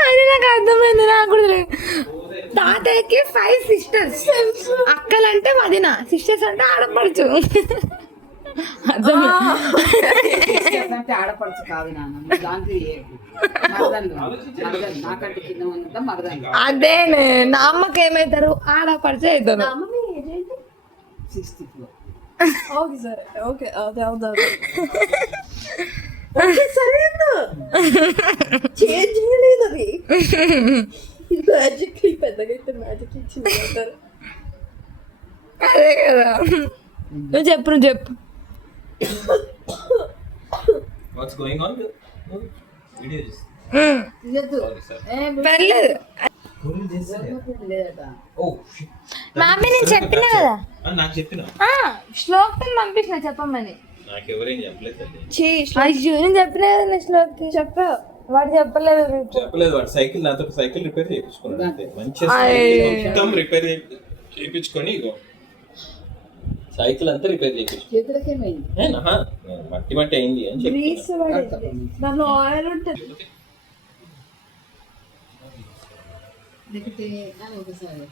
అది నాకు అర్థమైంది. నాకు కూడా తాతయ్యకి 5 సిస్టర్స్. అక్కలంటే వదిన, సిస్టర్స్ అంటే ఆడపడుచు. ఆడపడుచు కాదు నాన్న, నాకంటే కింద ఉన్నంత మరదాలు. అదే నా అమ్మకి ఏమవుతారు, ఆడపడుచు అవుతారు. 64. ఓకే సరే, ఓకే అదే అవుతా సరే చేంజ్ చేయలేదు. అది మ్యాజిక్ పెద్దగా అయితే మ్యాజిక్ ఇచ్చింది అంటారు. అదే కదా. నువ్వు చెప్పు. పర్లేదు. మమ్మీ నేను చెప్పినా కదా, శ్లోక్ పంపించిన చెప్పమని. అయ్యో నేను చెప్పినా కదా శ్లోక్ చెప్పా, వాడు చెప్పలేదు. వాడు సైకిల్ నాతో సైకిల్ రిపేర్ చేయించుకున్నాడు అంతే. మంచిగా మొత్తం రిపేర్ చేయించుకొని సైకిల్ అంతా రిపేర్ చేయించుకున్నాడు. మట్టి అయింది అని చెప్పి దాంట్లో ఆయిల్ ఉంటుంది. ఒకసారి